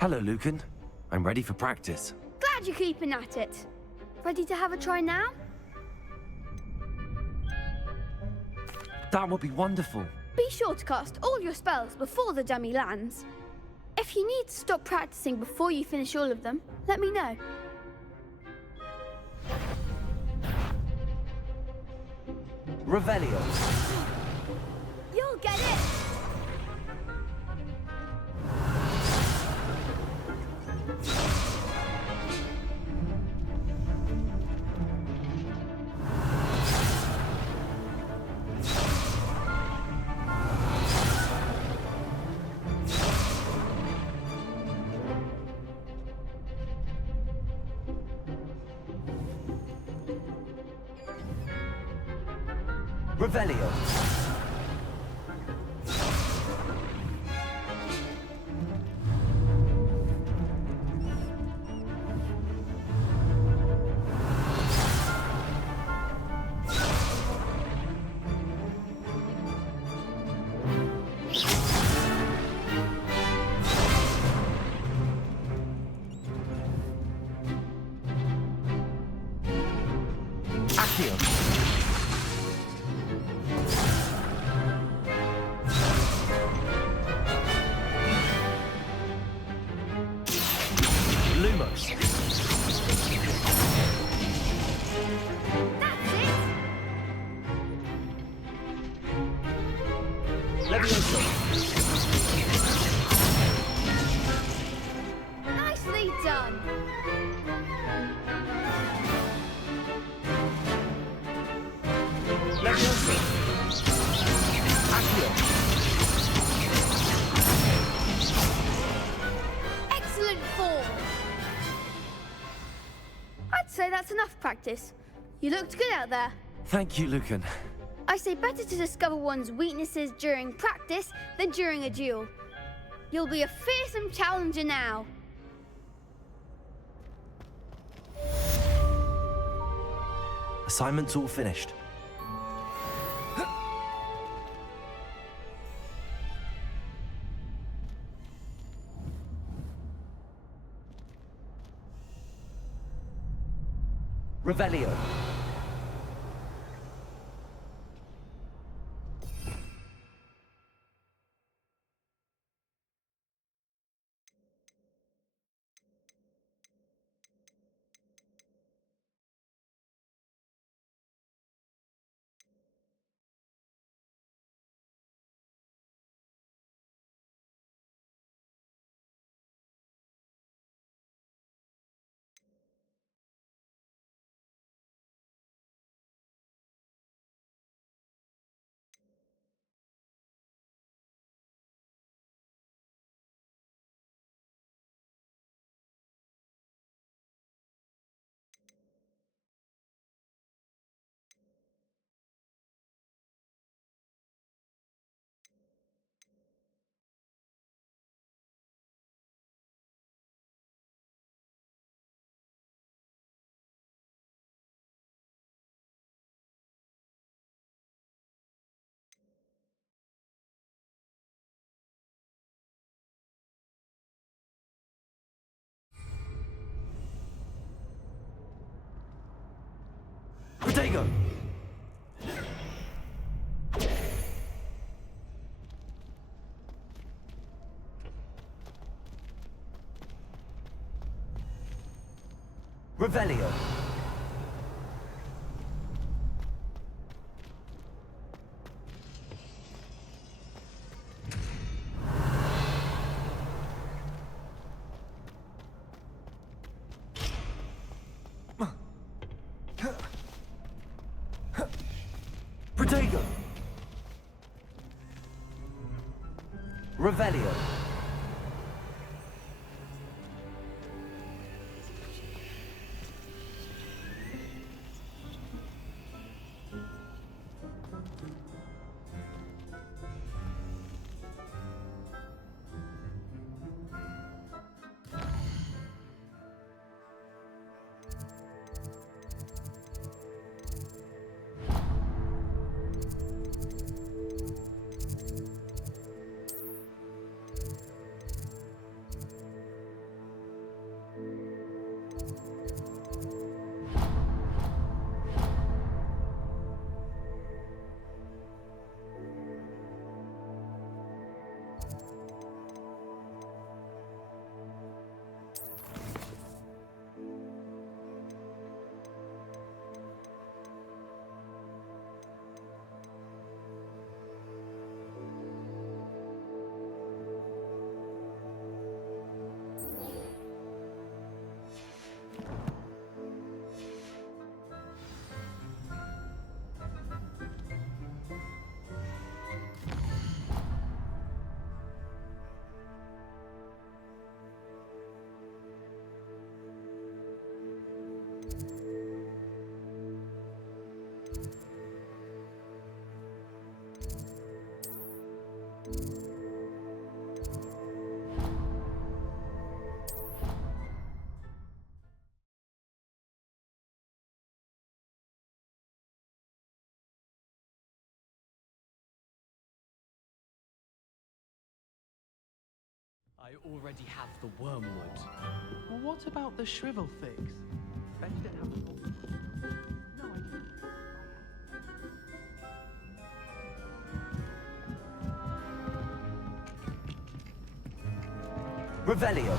Hello, Lucan. I'm ready for practice. Glad you're keeping at it. Ready to have a try now? That would be wonderful. Be sure to cast all your spells before the dummy lands. If you need to stop practicing before you finish all of them, let me know. Revelio. You'll get it! Revelio. Accio. Lumos. That's it! Levioso. Nicely done! Levioso. Accio. Excellent form! I'd say that's enough practice. You looked good out there. Thank you, Lucan. I say better to discover one's weaknesses during practice than during a duel. You'll be a fearsome challenger now. Assignment's all finished. Revelio. Protego. Revelio. Protego. Revelio. I already have the wormwood. Well, what about the shrivel figs? Bet you don't have the No, I do. Revelio.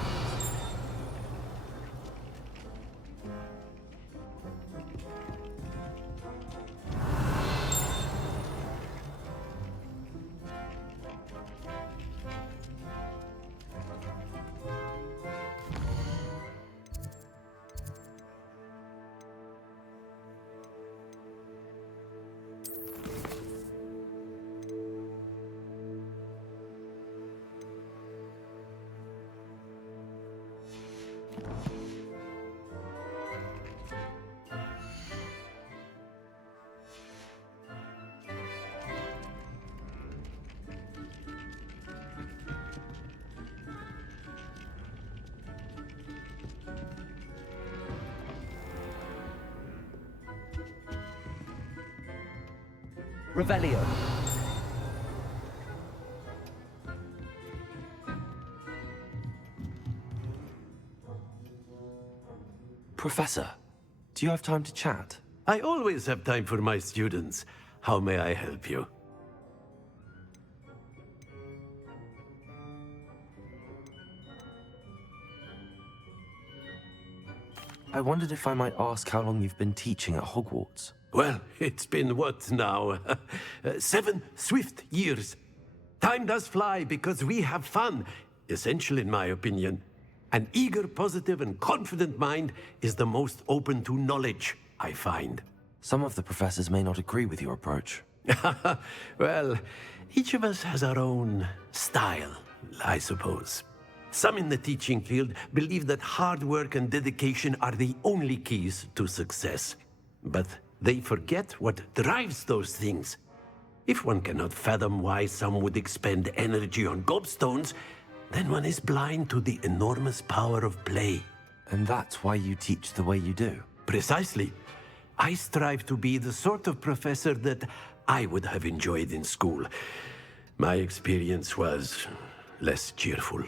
Revelio. Professor, do you have time to chat? I always have time for my students. How may I help you? I wondered if I might ask how long you've been teaching at Hogwarts. Well, it's been what now? 7 swift years. Time does fly because we have fun, essential in my opinion. An eager, positive, and confident mind is the most open to knowledge, I find. Some of the professors may not agree with your approach. Well, each of us has our own style, I suppose. Some in the teaching field believe that hard work and dedication are the only keys to success. But they forget what drives those things. If one cannot fathom why some would expend energy on gobstones, then one is blind to the enormous power of play. And that's why you teach the way you do. Precisely. I strive to be the sort of professor that I would have enjoyed in school. My experience was less cheerful.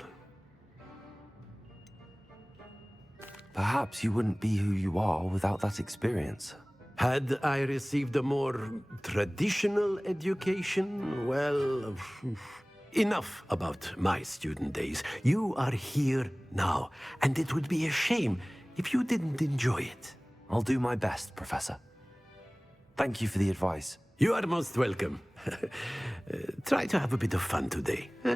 Perhaps you wouldn't be who you are without that experience. Had I received a more traditional education, well, enough about my student days. You are here now, and it would be a shame if you didn't enjoy it. I'll do my best, Professor. Thank you for the advice. You are most welcome. Try to have a bit of fun today. Huh?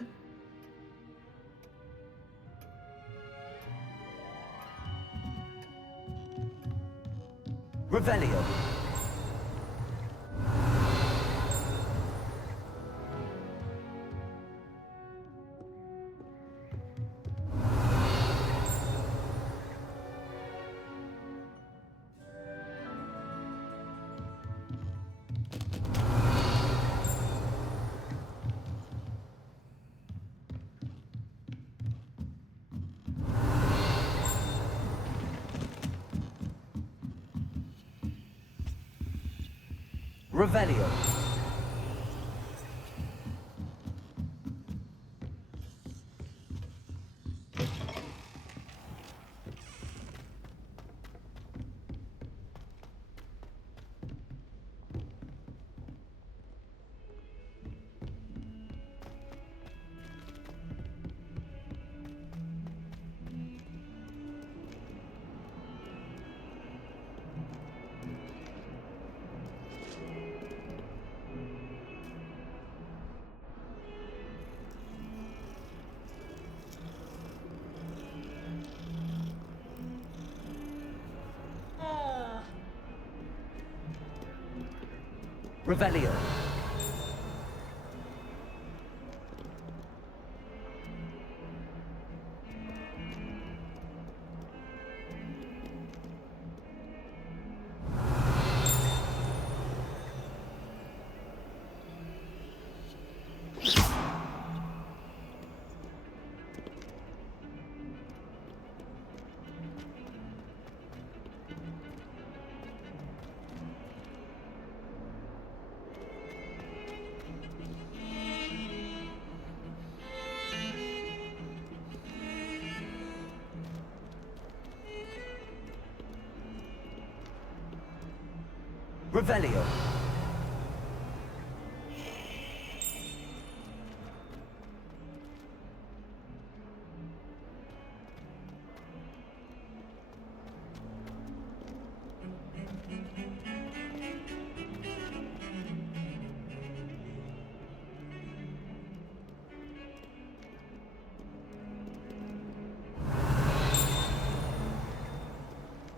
Revelio. Revelio. Revelio. Revelio.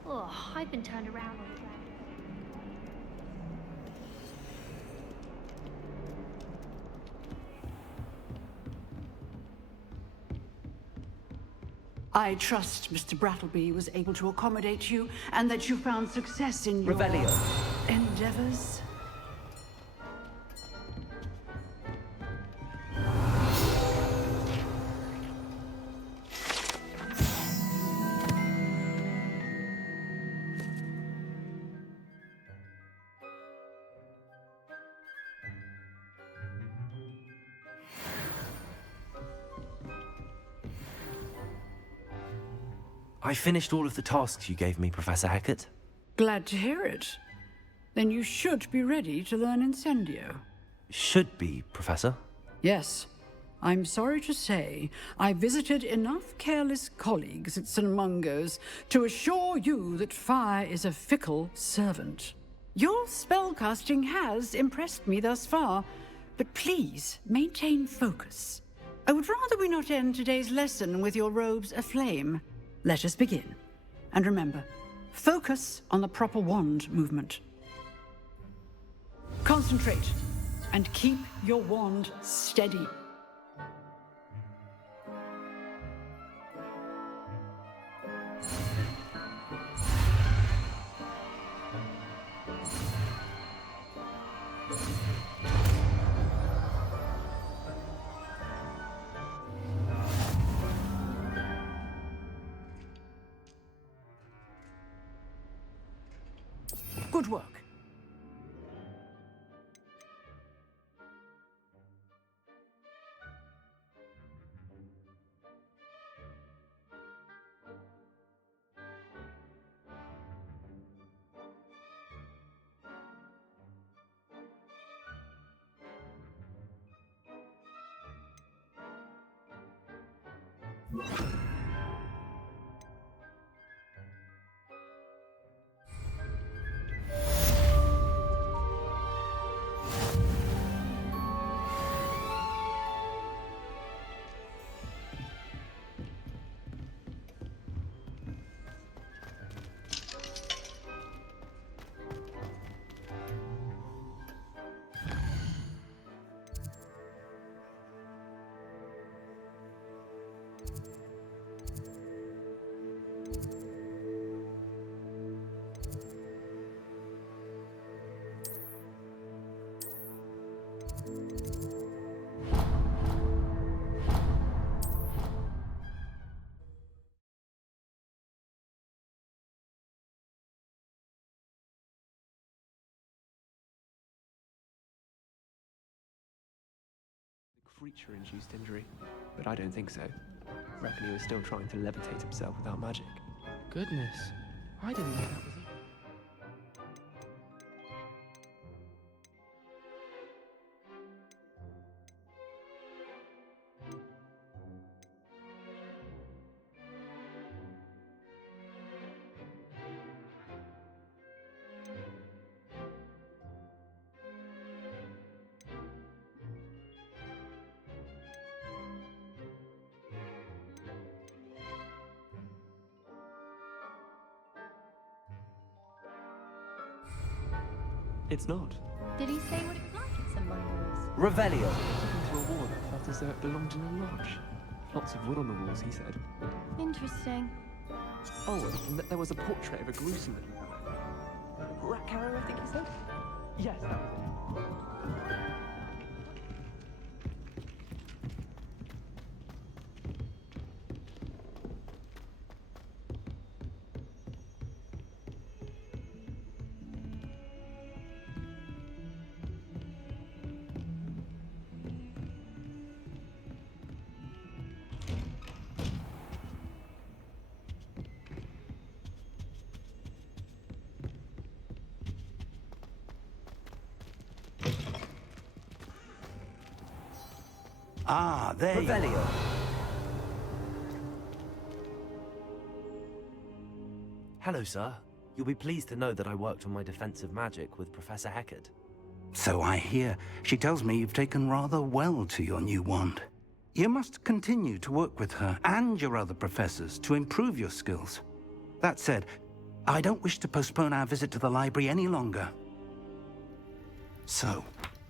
Oh, I've been turned around on the ground. I trust Mr. Brattleby was able to accommodate you and that you found success in your Revelio. endeavors. I finished all of the tasks you gave me, Professor Hackett. Glad to hear it. Then you should be ready to learn Incendio. Should be, Professor. Yes. I'm sorry to say, I visited enough careless colleagues at St. Mungo's to assure you that fire is a fickle servant. Your spellcasting has impressed me thus far, but please maintain focus. I would rather we not end today's lesson with your robes aflame. Let us begin. And remember, focus on the proper wand movement. Concentrate and keep your wand steady. Good work. Creature-induced injury, but I don't think so. Reckon he was still trying to levitate himself without magic. Goodness, I didn't know that was it. It's not. Did he say what it was like at St. Mungo's? Revelio. Into a wall that felt as though it belonged in a lodge. Lots of wood on the walls, he said. Interesting. Oh, and there was a portrait of a gruesome little rat carrier, I think he said? Yes, that was it. Ah, there you are. Hello, sir. You'll be pleased to know that I worked on my defensive magic with Professor Heckard. So I hear. She tells me you've taken rather well to your new wand. You must continue to work with her and your other professors to improve your skills. That said, I don't wish to postpone our visit to the library any longer. So,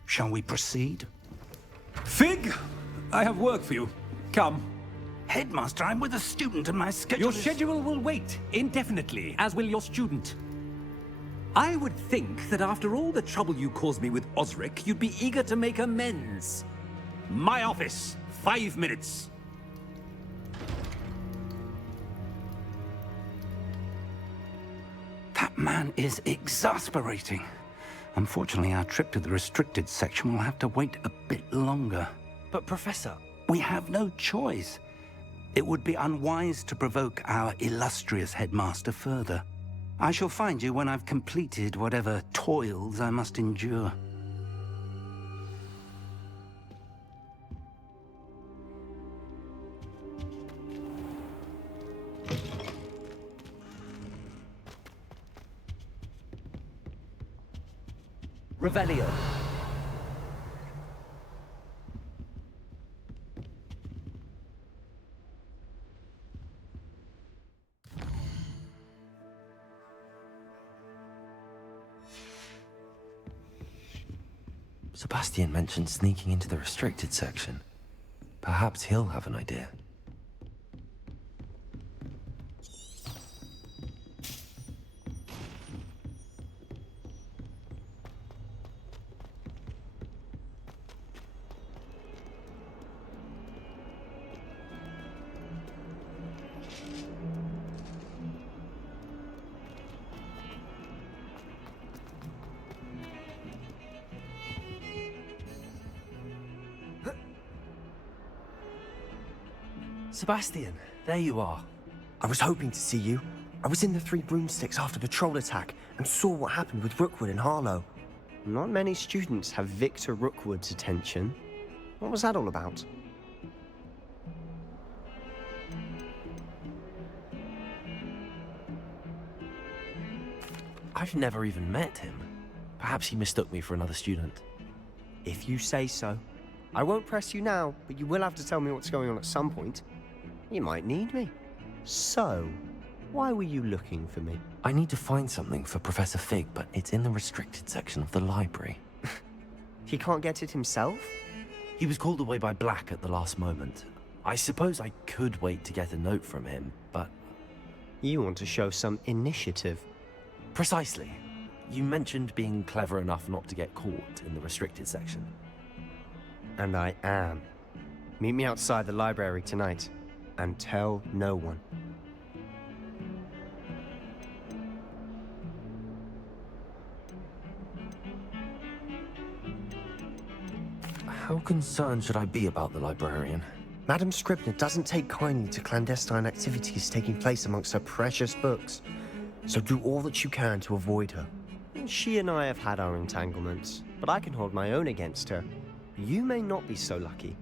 shall we proceed? Fig, I have work for you. Come. Headmaster, I'm with a student and my schedule Your schedule will wait indefinitely, as will your student. I would think that after all the trouble you caused me with Osric, you'd be eager to make amends. My office, 5 minutes. That man is exasperating. Unfortunately, our trip to the restricted section will have to wait a bit longer. But, Professor... We have no choice. It would be unwise to provoke our illustrious headmaster further. I shall find you when I've completed whatever toils I must endure. Revelio. Sebastian mentioned sneaking into the restricted section. Perhaps he'll have an idea. Sebastian, there you are. I was hoping to see you. I was in the Three Broomsticks after the troll attack and saw what happened with Rookwood and Harlow. Not many students have Victor Rookwood's attention. What was that all about? I've never even met him. Perhaps he mistook me for another student. If you say so. I won't press you now, but you will have to tell me what's going on at some point. You might need me. So, why were you looking for me? I need to find something for Professor Fig, but it's in the restricted section of the library. He can't get it himself? He was called away by Black at the last moment. I suppose I could wait to get a note from him, but... You want to show some initiative. Precisely. You mentioned being clever enough not to get caught in the restricted section. And I am. Meet me outside the library tonight, and tell no one. How concerned should I be about the librarian? Madam Scribner doesn't take kindly to clandestine activities taking place amongst her precious books, so do all that you can to avoid her. She and I have had our entanglements, but I can hold my own against her. You may not be so lucky.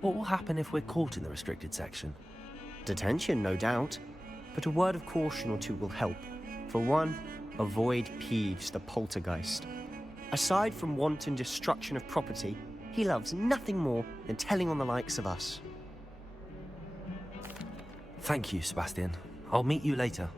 What will happen if we're caught in the restricted section? Detention, no doubt. But a word of caution or two will help. For one, avoid Peeves, the poltergeist. Aside from wanton destruction of property, he loves nothing more than telling on the likes of us. Thank you, Sebastian. I'll meet you later.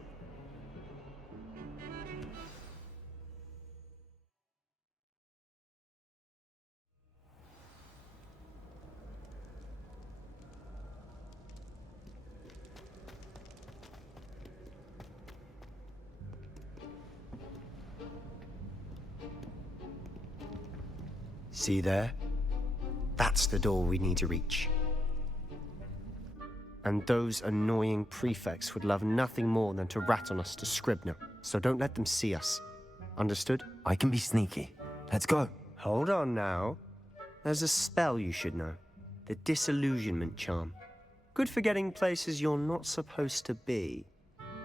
See there? That's the door we need to reach. And those annoying prefects would love nothing more than to rat on us to Scribner, so don't let them see us. Understood? I can be sneaky. Let's go. Hold on now. There's a spell you should know. The Disillusionment Charm. Good for getting places you're not supposed to be.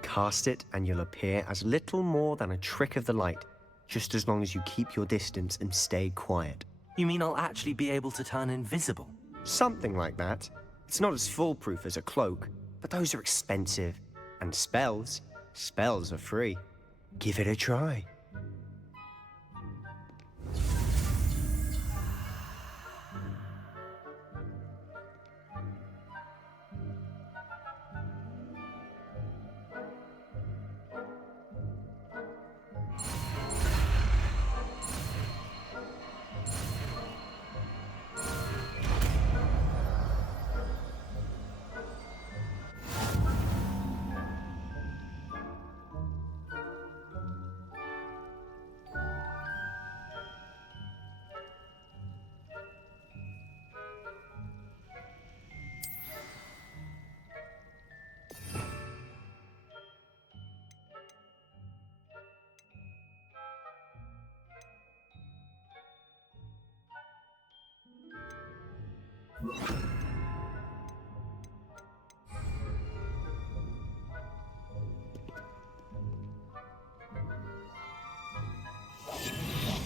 Cast it and you'll appear as little more than a trick of the light. just as long as you keep your distance and stay quiet. You mean I'll actually be able to turn invisible? Something like that. It's not as foolproof as a cloak, but those are expensive. And spells are free. Give it a try.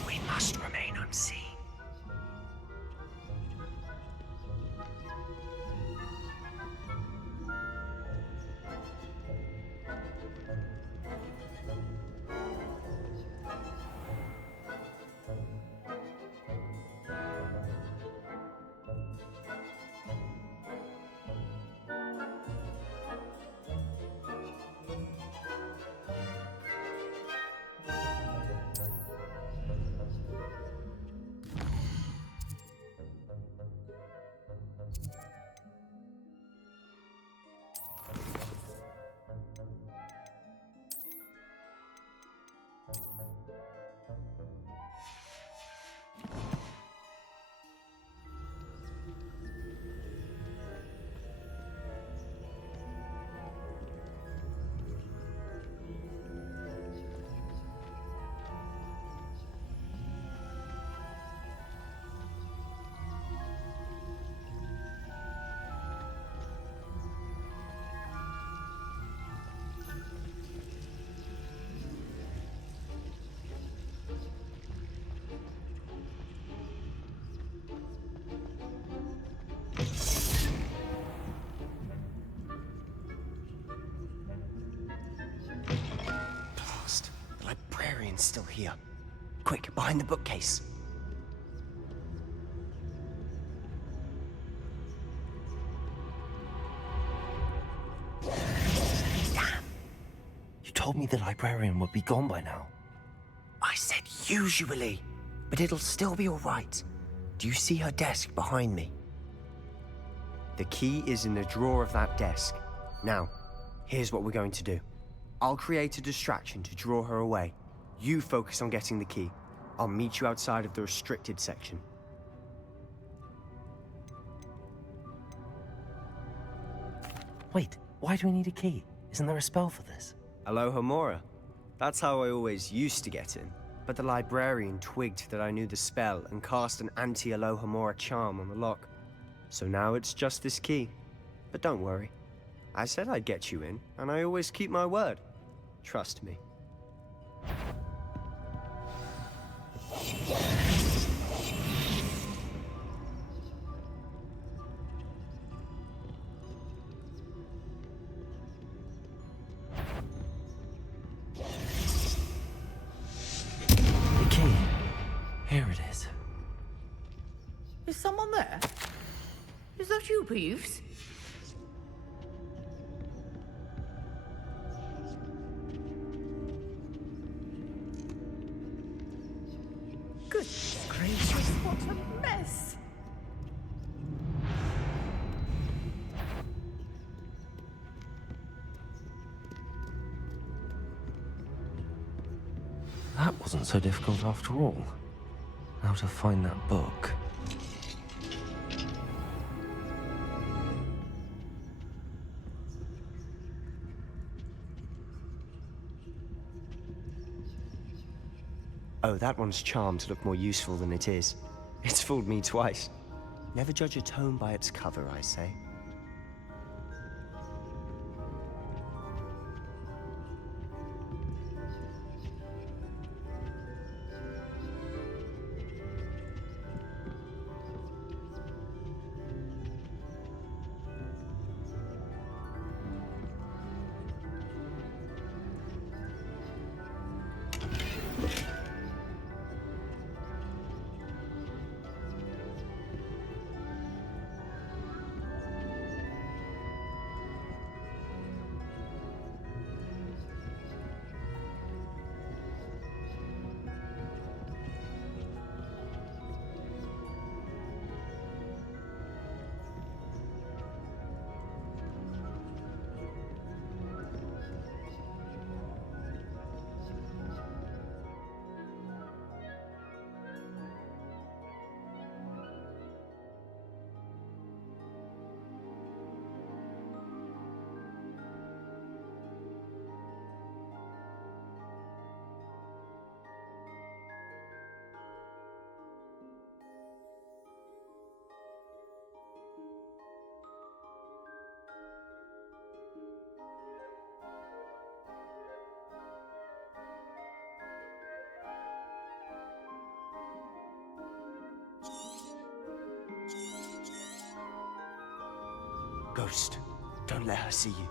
We must remain unseen. Blast. The librarian's still here. Quick, behind the bookcase. Damn. You told me the librarian would be gone by now. I said usually, but it'll still be all right. Do you see her desk behind me? The key is in the drawer of that desk. Now, here's what we're going to do. I'll create a distraction to draw her away. You focus on getting the key. I'll meet you outside of the restricted section. Wait, why do we need a key? Isn't there a spell for this? Alohomora. That's how I always used to get in. But the librarian twigged that I knew the spell and cast an anti-Alohomora charm on the lock. So now it's just this key. But don't worry. I said I'd get you in, and I always keep my word. Trust me. The key. Here it is. Is someone there? Is that you, Peeves? Goodness gracious, what a mess! That wasn't so difficult after all. How to find that book. Oh, that one's charmed to look more useful than it is. It's fooled me twice. Never judge a tome by its cover, I say. Ghost, don't let her see you.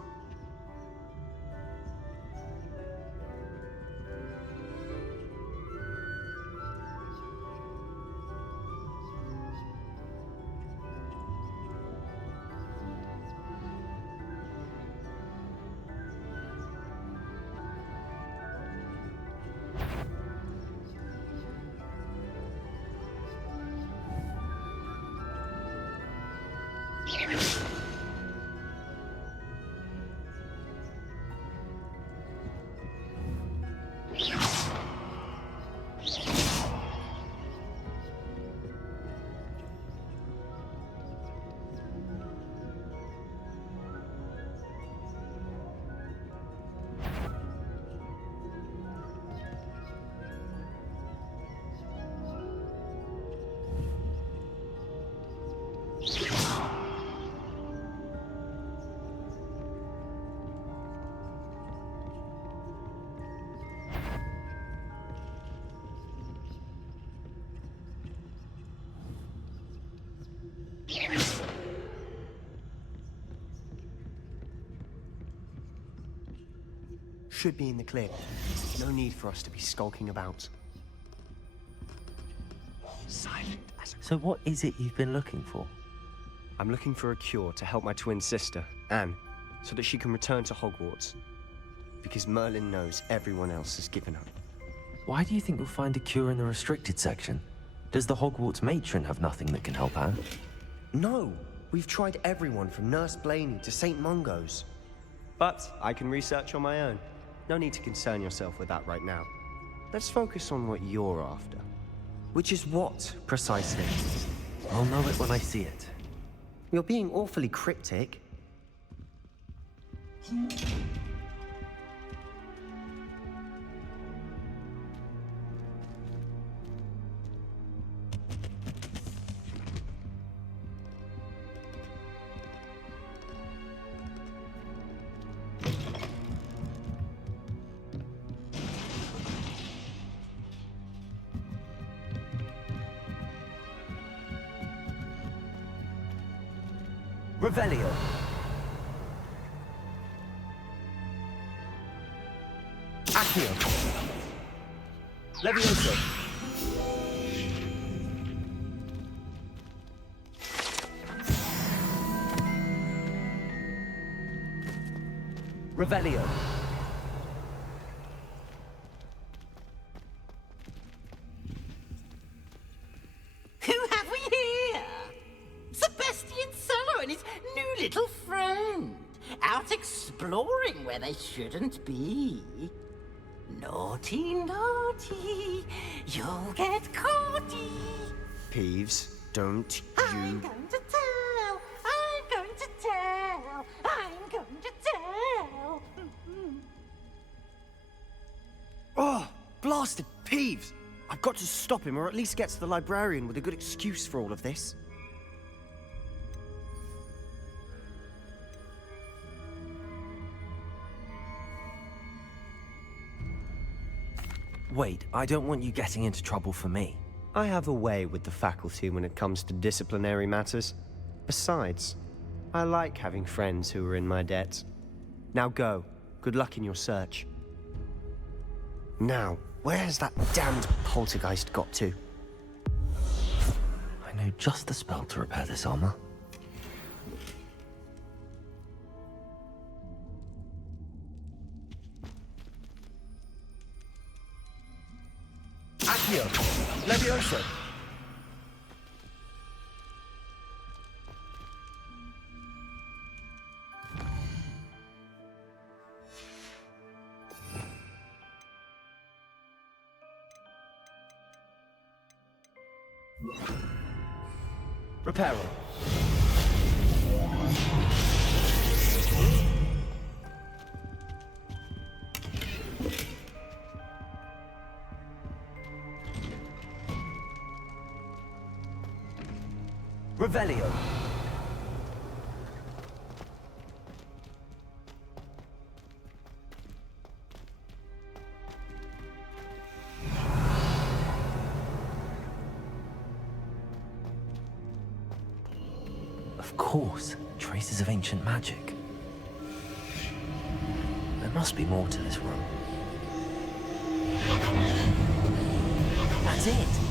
Should be in the clear. No need for us to be skulking about. Silent as a... So what is it you've been looking for? I'm looking for a cure to help my twin sister, Anne, so that she can return to Hogwarts. Because Merlin knows everyone else has given up. Why do you think you'll find a cure in the restricted section? Does the Hogwarts matron have nothing that can help Anne? No! We've tried everyone from Nurse Blaney to St. Mungo's. But I can research on my own. No need to concern yourself with that right now. Let's focus on what you're after. Which is what, precisely? I'll know it when I see it. You're being awfully cryptic. Revelio. Accio. Levioso. Revelio. Who have we here? Sebastian Cello and his new little friend, out exploring where they shouldn't be. Naughty, naughty, you'll get caughty. Peeves, don't I'm you... going to tell, I'm going to tell, I'm going to tell. Oh, blasted Peeves! I've got to stop him, or at least get to the librarian with a good excuse for all of this. Wait, I don't want you getting into trouble for me. I have a way with the faculty when it comes to disciplinary matters. Besides, I like having friends who are in my debt. Now go. Good luck in your search. Now, where has that damned poltergeist got to? I know just the spell to repair this armor. Accio. Levioso. Reparo. Revelio. Of course. Traces of ancient magic. There must be more to this room. That's it!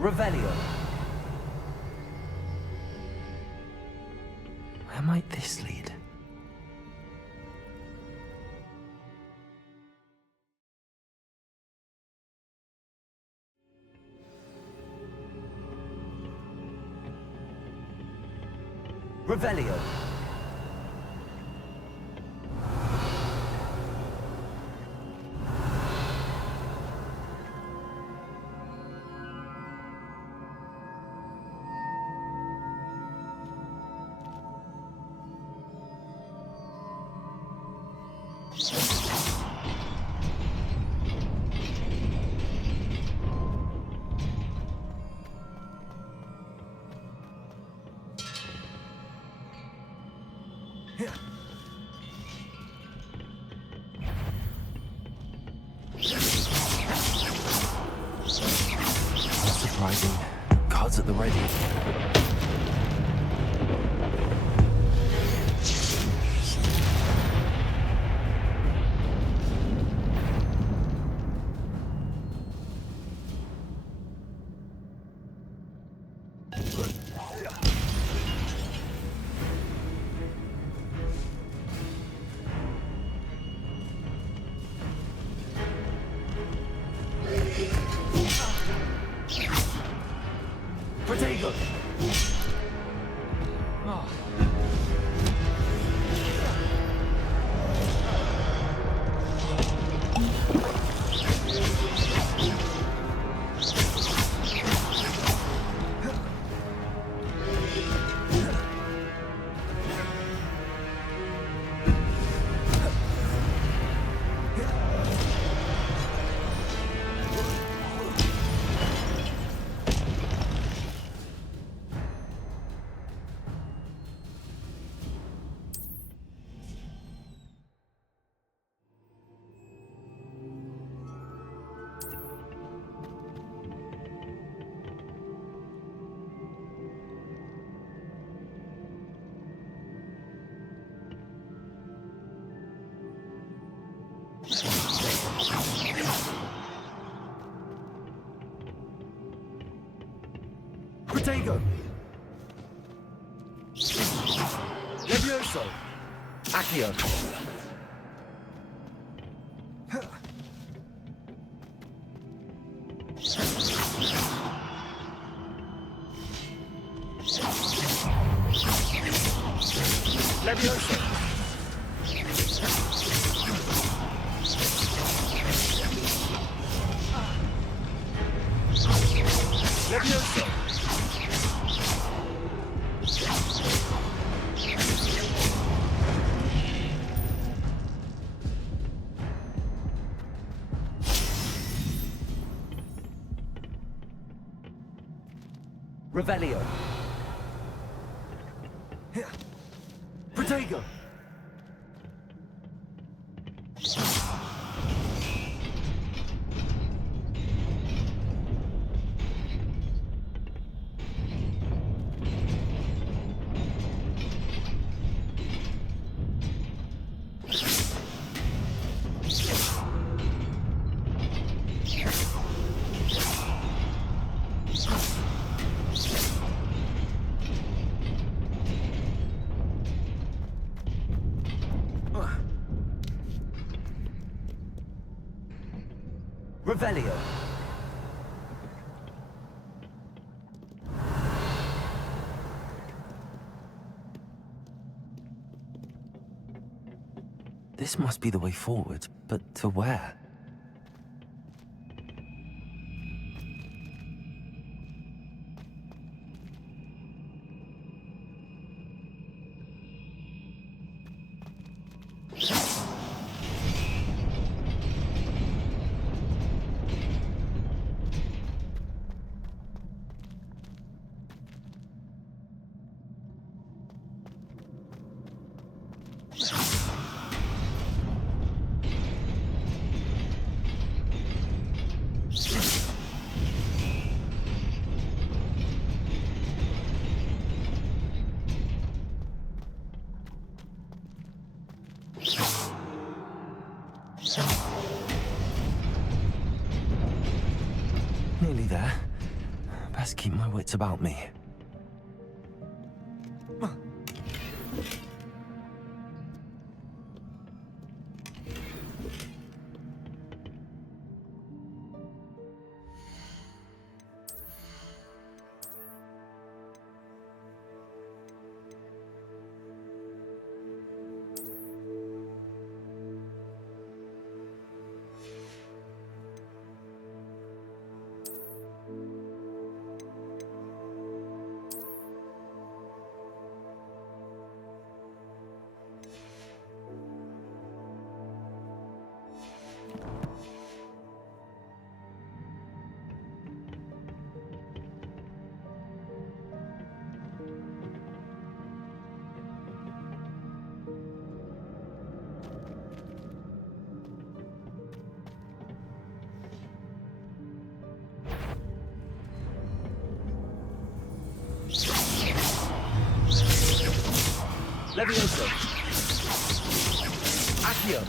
Revelio. Where might this lead? Revelio. guards at the ready. Protego! Protego! Levioso! Accio! Levioso! Levioso! Revelio. Protego. Revelio. This must be the way forward, but to where? Nearly there. Best keep my wits about me. Levioso. Accio.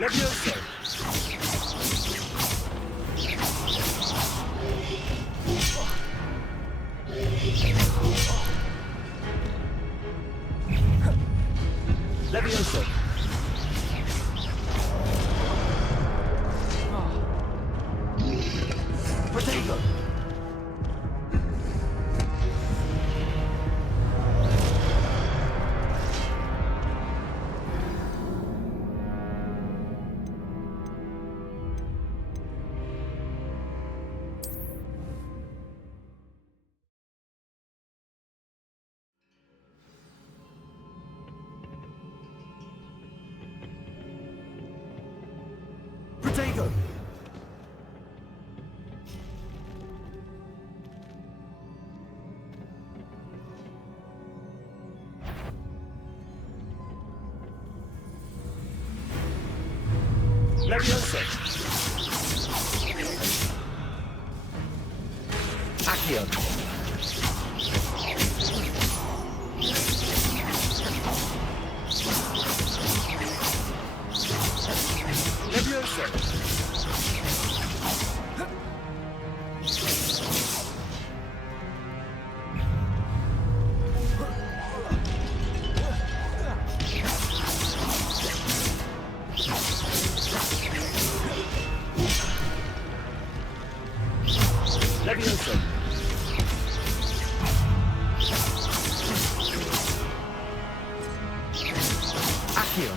Levioso. Levioso. Protego. Protego. Levioso. Accio. Levioso. Levioso. Accio.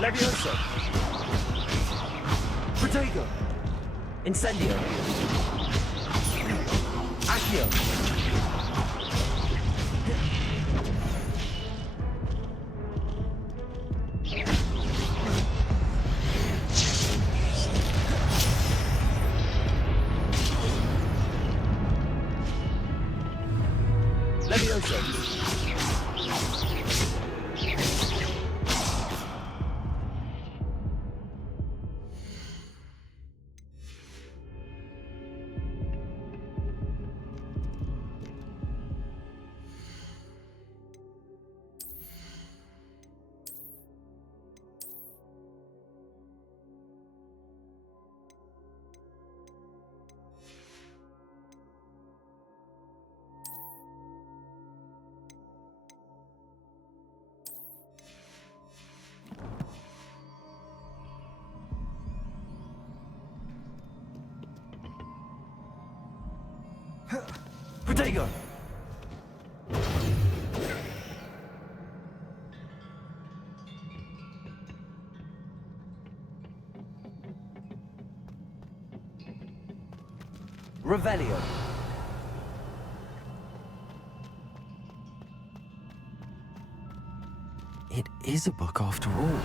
Levioso. Protego. Incendio. Accio. Levioso. Protego. Revelio. It is a book after all.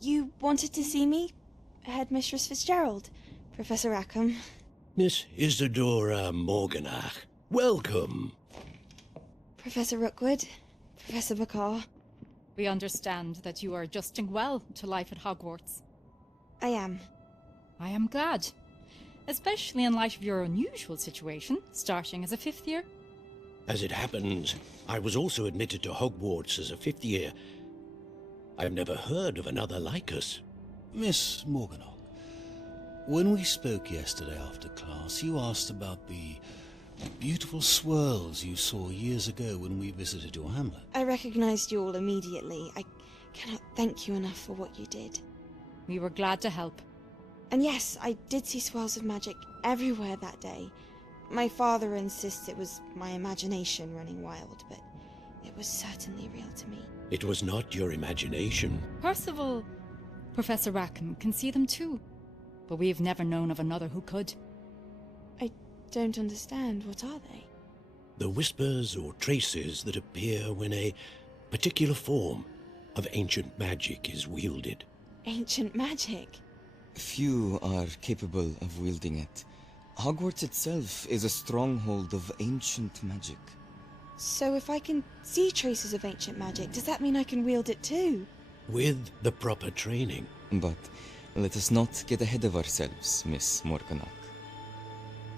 You wanted to see me? Headmistress Fitzgerald, Professor Rackham. Miss Isadora Morganach, welcome. Professor Rookwood, Professor Bakar. We understand that you are adjusting well to life at Hogwarts. I am. I am glad. Especially in light of your unusual situation, starting as a 5th year. As it happens, I was also admitted to Hogwarts as a 5th year. I've never heard of another like us. Miss Morganach, when we spoke yesterday after class, you asked about the beautiful swirls you saw years ago when we visited your hamlet. I recognized you all immediately. I cannot thank you enough for what you did. We were glad to help. And yes, I did see swirls of magic everywhere that day. My father insists it was my imagination running wild, but it was certainly real to me. It was not your imagination. Percival, Professor Rackham can see them too, but we've never known of another who could. I don't understand. What are they? The whispers or traces that appear when a particular form of ancient magic is wielded. Ancient magic? Few are capable of wielding it. Hogwarts itself is a stronghold of ancient magic. So if I can see traces of ancient magic, does that mean I can wield it too? With the proper training. But let us not get ahead of ourselves, Miss Morganach.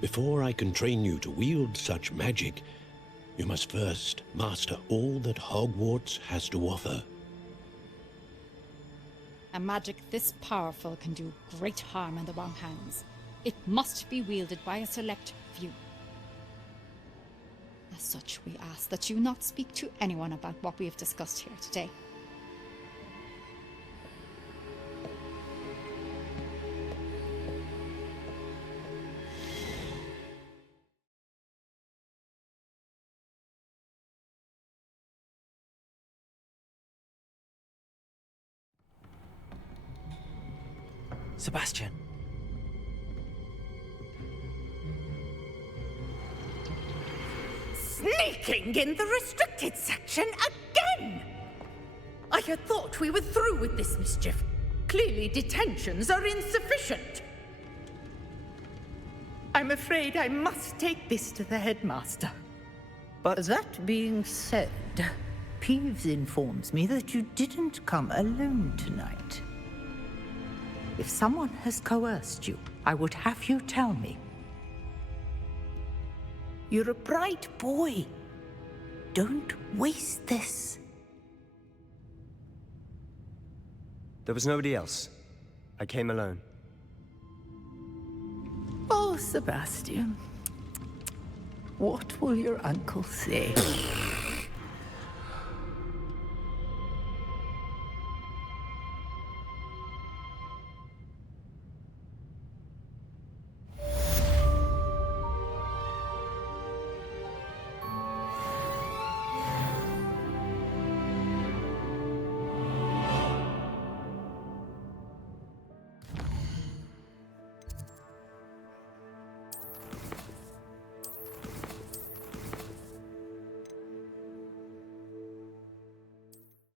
Before I can train you to wield such magic, you must first master all that Hogwarts has to offer. A magic this powerful can do great harm in the wrong hands. It must be wielded by a select few. As such, we ask that you not speak to anyone about what we have discussed here today. Sebastian. Sneaking in the restricted section again! I had thought we were through with this mischief. Clearly detentions are insufficient. I'm afraid I must take this to the headmaster. But that being said, Peeves informs me that you didn't come alone tonight. If someone has coerced you, I would have you tell me. You're a bright boy. Don't waste this. There was nobody else. I came alone. Oh, Sebastian. What will your uncle say?